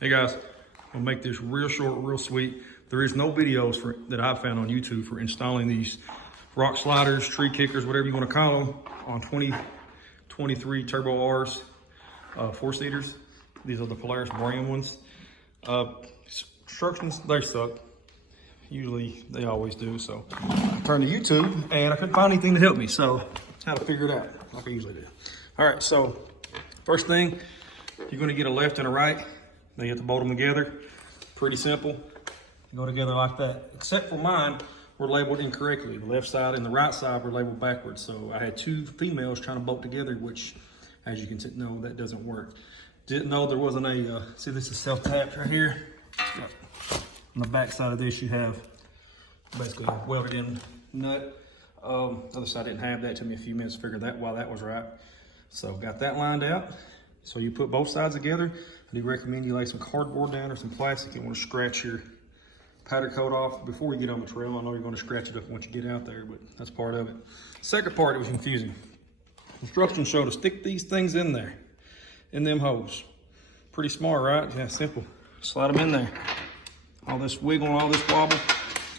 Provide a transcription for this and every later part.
Hey guys, I'll make this real short, real sweet. There is no videos that I've found on YouTube for installing these rock sliders, tree kickers, whatever you want to call them, on 2023 Turbo R's 4-seaters. These are the Polaris brand ones. Instructions, they suck. Usually, they always do. So I turned to YouTube and I couldn't find anything to help me. So I had to figure it out like I usually do. All right, so first thing, you're gonna get a left and a right. Then you have to bolt them together. Pretty simple. They go together like that. Except for mine were labeled incorrectly. The left side and the right side were labeled backwards. So I had two females trying to bolt together, which, as you can know, that doesn't work. Didn't know there wasn't a, see this is self-tapped right here. On the back side of this, you have basically a welded in nut. Other side didn't have that. It took me a few minutes to figure that why that was right. So got that lined out. So you put both sides together. I do recommend you lay some cardboard down or some plastic. You want to scratch your powder coat off before you get on the trail. I know you're going to scratch it up once you get out there, but that's part of it. Second part, it was confusing. Instructions show to stick these things in there, in them holes. Pretty smart, right? Yeah, simple. Slide them in there. All this wiggle and all this wobble.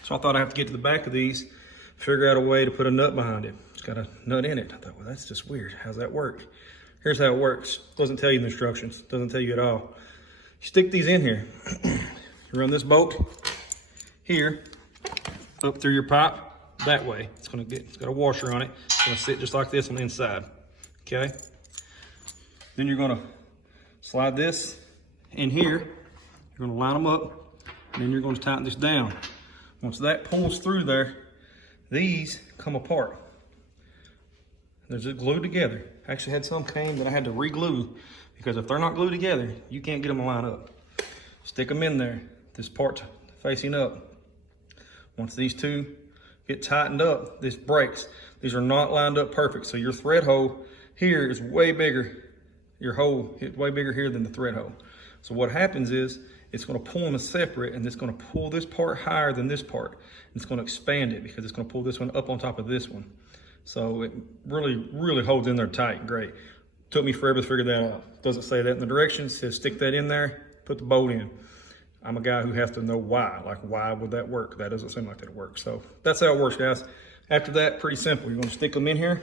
So I thought I'd have to get to the back of these, figure out a way to put a nut behind it. It's got a nut in it. I thought, well, that's just weird. How's that work? Here's how it works. Doesn't tell you the instructions. Doesn't tell you at all. You stick these in here. You run this bolt here up through your pipe that way. It's got a washer on it. It's gonna sit just like this on the inside. Okay. Then you're gonna slide this in here. You're gonna line them up, and then you're gonna tighten this down. Once that pulls through there, these come apart. They're just glued together. I actually had some came that I had to re-glue because if they're not glued together, you can't get them to line up. Stick them in there, this part facing up. Once these two get tightened up, this breaks. These are not lined up perfect, so your thread hole here is way bigger. Your hole is way bigger here than the thread hole. So what happens is, it's gonna pull them as separate, and it's gonna pull this part higher than this part. It's gonna expand it because it's gonna pull this one up on top of this one. So it really, really holds in there tight and great. Took me forever to figure that out. Doesn't say that in the directions. It says stick that in there, put the bolt in. I'm a guy who has to know why. Like, why would that work? That doesn't seem like that works. So that's how it works, guys. After that, pretty simple. You're gonna stick them in here.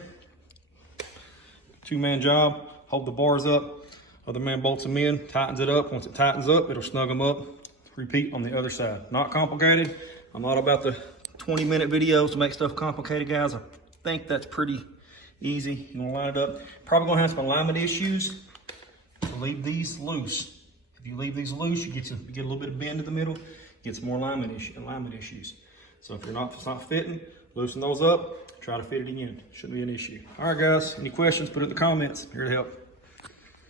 Two-man job, hold the bars up. Other man bolts them in, tightens it up. Once it tightens up, it'll snug them up. Repeat on the other side. Not complicated. I'm not about the 20-minute videos to make stuff complicated, guys. I think that's pretty easy. You're gonna line it up. Probably gonna have some alignment issues. So leave these loose. If you leave these loose, you get a little bit of bend in the middle, get some more alignment issues. So if it's not fitting, loosen those up, try to fit it again. Shouldn't be an issue. All right, guys, any questions, put it in the comments. Here to help.